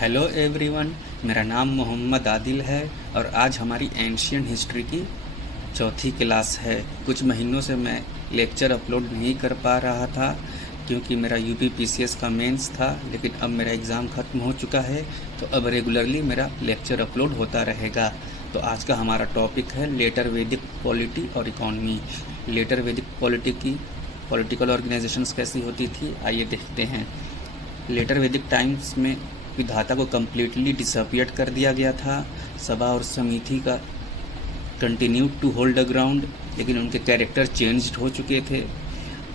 Hello everyone, मेरा नाम मोहम्मद आदिल है और आज हमारी एंशियंट हिस्ट्री की चौथी क्लास है। कुछ महीनों से मैं लेक्चर अपलोड नहीं कर पा रहा था क्योंकि मेरा यूपी पीसीएस का मेंस था, लेकिन अब मेरा एग्ज़ाम ख़त्म हो चुका है तो अब रेगुलरली मेरा लेक्चर अपलोड होता रहेगा। तो आज का हमारा टॉपिक है लेटर वैदिक पॉलिटी और इकॉनमी। लेटर वैदिक पॉलिटी की पॉलिटिकल ऑर्गेनाइजेशंस कैसी होती थी, आइए देखते हैं। लेटर वैदिक टाइम्स में विधाता को कम्प्लीटली डिसअपियर कर दिया गया था। सभा और समिति का continue to hold the ground, लेकिन उनके कैरेक्टर चेंज्ड हो चुके थे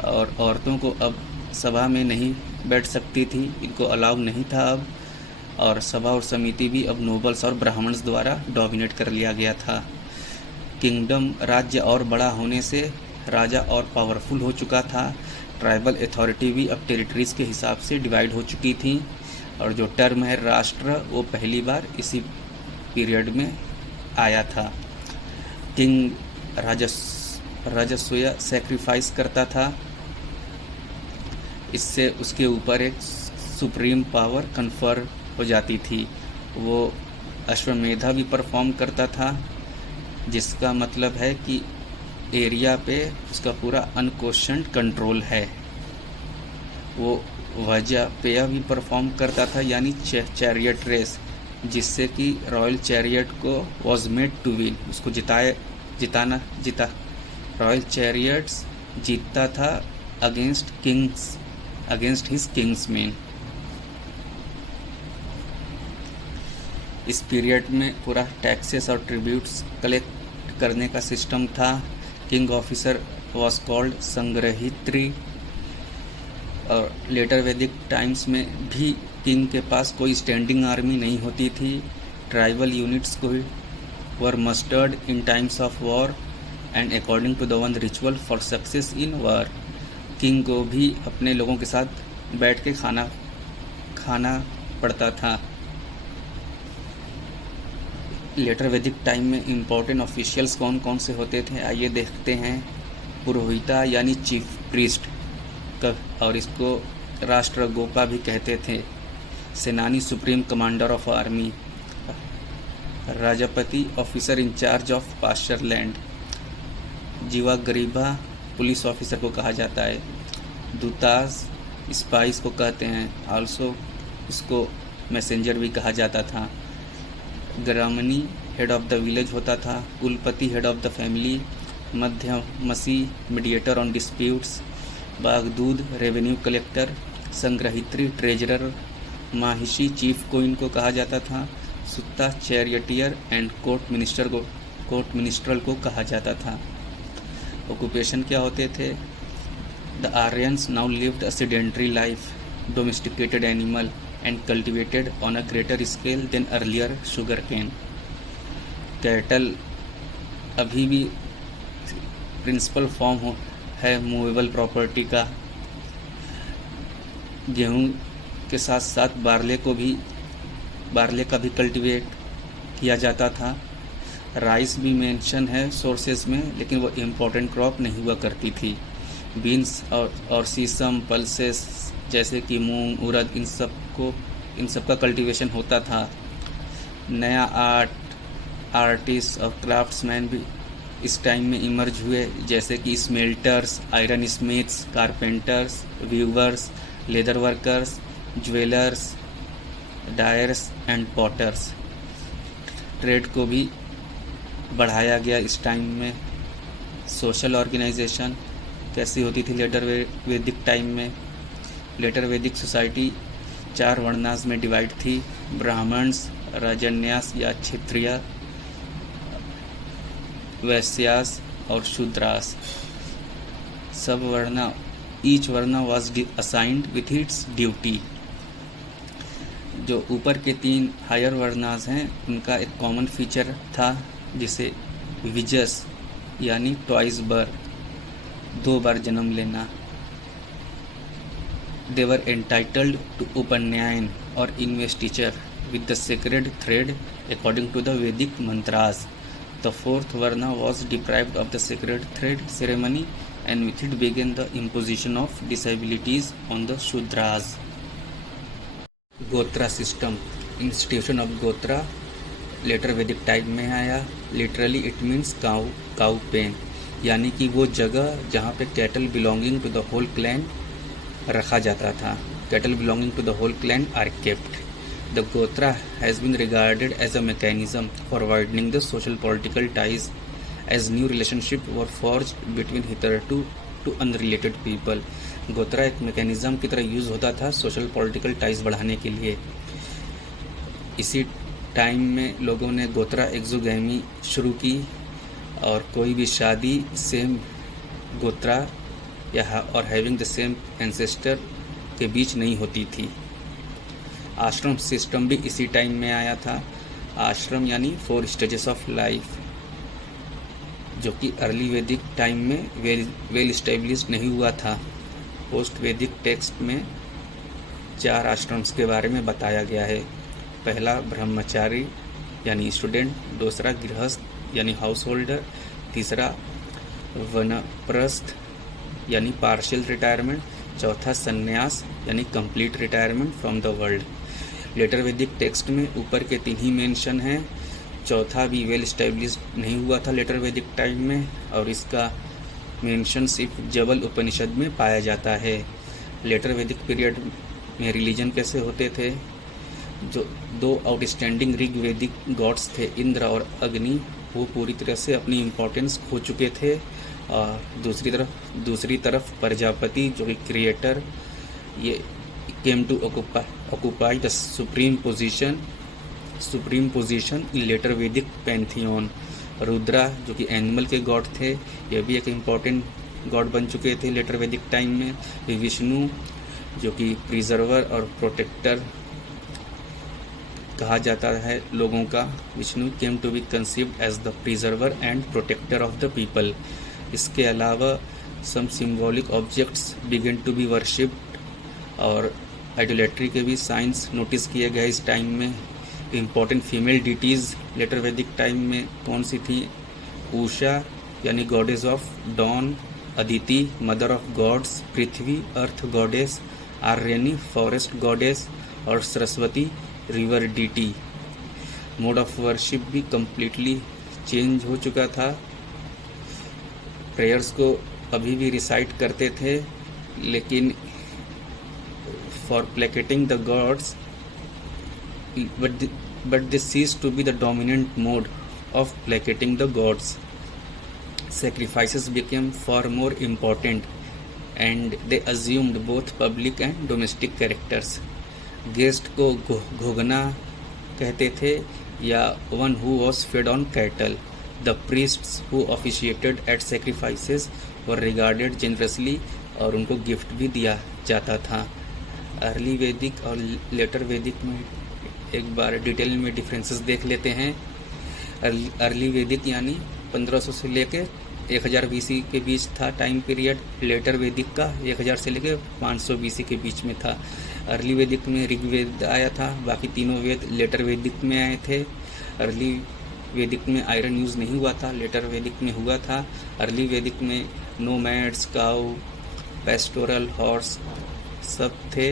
और औरतों को अब सभा में नहीं बैठ सकती थी, इनको अलाउ नहीं था अब। और सभा और समिति भी अब नोबल्स और ब्राह्मण्स द्वारा डोमिनेट कर लिया गया था। किंगडम राज्य और बड़ा होने से राजा और पावरफुल हो चुका था। ट्राइबल अथॉरिटी भी अब टेरिटरीज़ के हिसाब से डिवाइड हो चुकी थी और जो टर्म है राष्ट्र वो पहली बार इसी पीरियड में आया था। किंग राजस्व सेक्रीफाइस करता था, इससे उसके ऊपर एक सुप्रीम पावर कन्फर हो जाती थी। वो अश्वमेधा भी परफॉर्म करता था, जिसका मतलब है कि एरिया पे उसका पूरा अनक्वेश्चन्ड कंट्रोल है। वो वज्रपेय भी परफॉर्म करता था, यानी चैरियट रेस, जिससे कि रॉयल चैरियट को वॉज मेड टू विन, उसको जीता रॉयल चैरियट्स जीतता था अगेंस्ट हिज किंग्स मैन। इस पीरियड में पूरा टैक्सेस और ट्रिब्यूट्स कलेक्ट करने का सिस्टम था। किंग ऑफिसर वॉज कॉल्ड संग्रहित्री। और लेटर वैदिक टाइम्स में भी किंग के पास कोई स्टैंडिंग आर्मी नहीं होती थी। ट्राइबल यूनिट्स को were mustered in times of war and according to the one ritual for success in war. King को भी अपने लोगों के साथ बैठ के खाना पड़ता था। लेटर वैदिक टाइम में इम्पोर्टेंट ऑफिशियल्स कौन कौन से होते थे, आइए देखते हैं। पुरोहिता यानी चीफ प्रीस्ट, और इसको राष्ट्रगोपा भी कहते थे। सेनानी सुप्रीम कमांडर ऑफ आर्मी। राजापति officer in-charge of pasture land. जीवा गरीबा पुलिस ऑफिसर को कहा जाता है। दूतास स्पाइस को कहते हैं, आल्सो इसको मैसेंजर भी कहा जाता था। ग्रामनी हेड ऑफ द विलेज होता था। कुलपति हेड ऑफ द फैमिली। मध्यमसी मीडिएटर ऑन डिस्प्यूट्स। बागदूद रेवेन्यू कलेक्टर। संग्रहित्री ट्रेजरर। माहिशी चीफ को इनको कहा जाता था। सुत्ता चैरियटियर एंड कोर्ट मिनिस्ट्रल को कहा जाता था। ऑक्यूपेशन क्या होते थे? The Aryans now lived a sedentary life, domesticated animal and cultivated on a greater scale than earlier sugarcane. Cattle अभी भी प्रिंसिपल फॉर्म है मूवेबल प्रॉपर्टी का। गेहूं के साथ साथ बारले का भी कल्टीवेट किया जाता था। राइस भी मेंशन है सोर्सेज में, लेकिन वो इम्पोर्टेंट क्रॉप नहीं हुआ करती थी। बीन्स और सीसम पल्सेस जैसे कि मूंग उड़द, इन सब का कल्टीवेशन होता था। नया आर्टिस्ट और क्राफ्ट्समैन भी इस टाइम में इमर्ज हुए, जैसे कि smelters, iron smiths, carpenters, weavers, leather workers, jewellers, dyers and potters. Trade को भी बढ़ाया गया इस टाइम में। सोशल ऑर्गेनाइजेशन कैसी होती थी लेटर वैदिक टाइम में? लेटर वैदिक सोसाइटी 4 वर्णास में डिवाइड थी। ब्राह्मण्स, राजन्यास या क्षत्रिय, वैश्यास और शूद्रास। सब वर्णा, each varna was assigned with its duty. जो ऊपर के 3 हायर वर्णास हैं, उनका एक कॉमन फीचर था, जिसे विजस यानी ट्वाइस बर्थ, 2 बार जन्म लेना। They were entitled to Upanyayan or investiture with the sacred thread according to the Vedic mantras. The 4th Varna was deprived of the sacred thread ceremony and with it began the imposition of disabilities on the Shudras. Gotra system institution of gotra later Vedic time में आया। Literally it means cow cow pen, यानी कि वो जगह जहाँ पे cattle belonging to the whole clan रखा जाता था। Cattle belonging to the whole clan are kept. The gotra has been regarded as a mechanism for widening the social political ties as new relationship were forged between hitherto to unrelated people। गोत्रा एक mechanism की तरह use होता था social political ties बढ़ाने के लिए। इसी टाइम में लोगों ने गोत्रा एक्सोगैमी शुरू की और कोई भी शादी सेम गोत्रा या और हैविंग द सेम एंसेस्टर के बीच नहीं होती थी। आश्रम सिस्टम भी इसी टाइम में आया था। आश्रम यानी 4 स्टेजेस ऑफ लाइफ, जो कि अर्ली वैदिक टाइम में वेल इस्टेब्लिश्ड नहीं हुआ था। पोस्ट वैदिक टेक्स्ट में 4 आश्रम्स के बारे में बताया गया है। पहला ब्रह्मचारी यानी स्टूडेंट, दूसरा गृहस्थ यानी हाउस होल्डर, तीसरा वनप्रस्थ यानी पार्शियल रिटायरमेंट, चौथा संन्यास यानी complete retirement from the world. Later Vedic text में ऊपर के 3 ही मेंशन हैं। चौथा भी वेल इस्टेब्लिश्ड नहीं हुआ था लेटर वैदिक टाइम में, और इसका मेंशन सिर्फ जबल उपनिषद में पाया जाता है। लेटर वैदिक पीरियड में रिलीजन कैसे होते थे? जो 2 आउटस्टैंडिंग ऋग वैदिक गॉड्स थे, इंद्र और अग्नि, वो पूरी तरह से अपनी इम्पोर्टेंस खो चुके थे। और दूसरी तरफ प्रजापति जो कि क्रिएटर, ये came to occupy the supreme position in later Vedic pantheon. Rudra जो कि एनिमल के गॉड थे, ये भी एक इम्पॉर्टेंट गॉड बन चुके थे लेटर वैदिक टाइम में। विष्णु जो कि प्रिजर्वर और प्रोटेक्टर कहा जाता है लोगों का, Vishnu came to be conceived as the preserver and protector of the people. इसके अलावा some symbolic objects begin to be worshipped और आइडोलेट्री के भी साइंस नोटिस किए गए इस टाइम में। Important female deities later Vedic time में कौन सी थी? उषा यानी goddess of dawn, Aditi mother of gods, Prithvi earth goddess, Aranyani forest goddess और Saraswati river deity. Mode of worship भी कम्प्लीटली चेंज हो चुका था। प्रेयर्स को अभी भी रिसाइट करते थे, लेकिन for placating the gods, but this ceased to be the dominant mode of placating the gods. Sacrifices became far more important and they assumed both public and domestic characters. Guest को घोगना कहते थे या one who was fed on cattle. The priests who officiated at sacrifices were regarded generously और उनको gift भी दिया जाता था। अर्ली वैदिक और लेटर वैदिक में एक बार डिटेल में डिफरेंसेस देख लेते हैं। अर्ली वैदिक यानी 1500 से लेके 1000 बीसी के बीच था टाइम पीरियड। लेटर वैदिक का 1000 से लेके 500 बीसी के बीच में था। अर्ली वैदिक में ऋग्वेद आया था, बाकी तीनों वेद लेटर वैदिक में आए थे। अर्ली वैदिक में आयरन यूज़ नहीं हुआ था, लेटर वैदिक में हुआ था। अर्ली वैदिक में नोमैड्स, काउ, पेस्टोरल हॉर्स सब थे।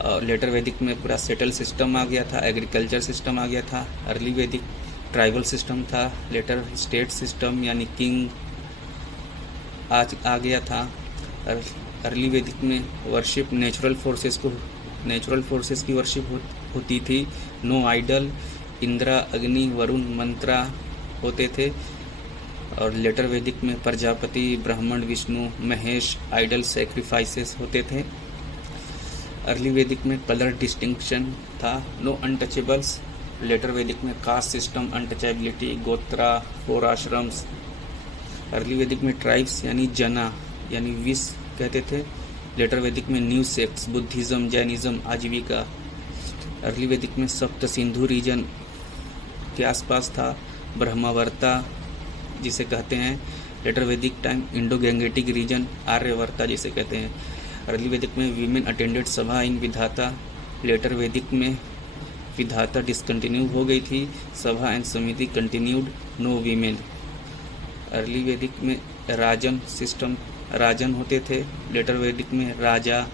और लेटर वैदिक में पूरा सेटल सिस्टम आ गया था, एग्रीकल्चर सिस्टम आ गया था। अर्ली वैदिक ट्राइबल सिस्टम था। लेटर स्टेट सिस्टम यानी किंग आज आ गया था। अर्ली वैदिक में वर्शिप नेचुरल फोर्सेस की वर्शिप होती थी। नो आइडल, इंद्रा, अग्नि, वरुण, मंत्रा होते थे। और लेटर वैदिक में प्रजापति, ब्राह्मण, विष्णु, महेश, आइडल सैक्रिफाइसेस होते थे। अर्ली वैदिक में कलर डिस्टिंक्शन था, नो अनटचेबल्स। लेटर वैदिक में कास्ट सिस्टम, अनटचेबिलिटी, गोत्रा, 4 आश्रम्स। अर्ली वैदिक में ट्राइब्स यानी जना यानी विस कहते थे। लेटर वैदिक में न्यू सेक्ट्स, बुद्धिज़्म, जैनिज़्म, आजीविका। अर्ली वैदिक में सप्त सिंधु रीजन के आसपास था, ब्रह्मावर्ता जिसे कहते हैं। Letter Vedic time Indo Gangetic reason, आर्यवर्ता जिसे कहते हैं। अर्ली वैदिक में वीमेन अटेंडेड सभा इन विधाता। लेटर वैदिक में विधाता डिसकंटिन्यू हो गई थी, सभा एंड समिति कंटिन्यूड, नो वीमेन। अर्ली वैदिक में राजन सिस्टम, राजन होते थे। लेटर वैदिक में राजा,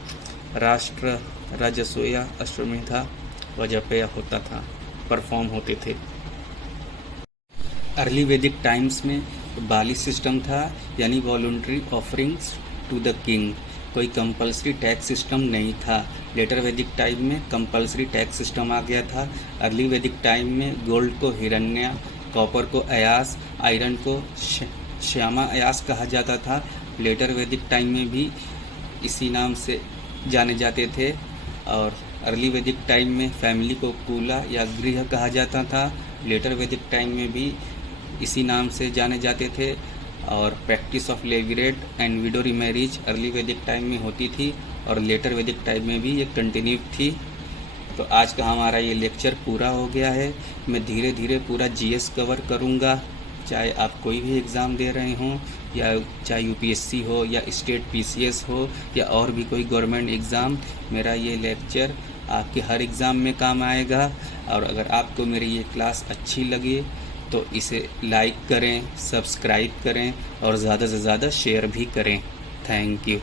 राष्ट्र, राजस्वया, अश्वमेधा वजह पे होता था, परफॉर्म होते थे। अर्ली वैदिक टाइम्स में बाली सिस्टम था, यानी voluntary offerings to the king. कोई कंपलसरी टैक्स सिस्टम नहीं था। लेटर वैदिक टाइम में कंपलसरी टैक्स सिस्टम आ गया था। अर्ली वैदिक टाइम में गोल्ड को हिरण्य, कॉपर को अयास, आयरन को श्यामा अयास कहा जाता था। लेटर वैदिक टाइम में भी इसी नाम से जाने जाते थे। और अर्ली वैदिक टाइम में फैमिली को कूला या गृह कहा जाता था। लेटर वैदिक टाइम में भी इसी नाम से जाने जाते थे। और practice of levirate and window remarriage early वैदिक टाइम में होती थी और लेटर वैदिक टाइम में भी ये कंटिन्यू थी। तो आज का हमारा ये लेक्चर पूरा हो गया है। मैं धीरे धीरे पूरा जीएस कवर करूँगा, चाहे आप कोई भी एग्ज़ाम दे रहे हों, या चाहे यूपीएससी हो या स्टेट पीसीएस हो या और भी कोई गवर्नमेंट एग्ज़ाम, मेरा ये लेक्चर आपके हर एग्ज़ाम में काम आएगा। और अगर आपको मेरी ये क्लास अच्छी लगे तो इसे लाइक करें, सब्सक्राइब करें और ज़्यादा से ज़्यादा शेयर भी करें। Thank you.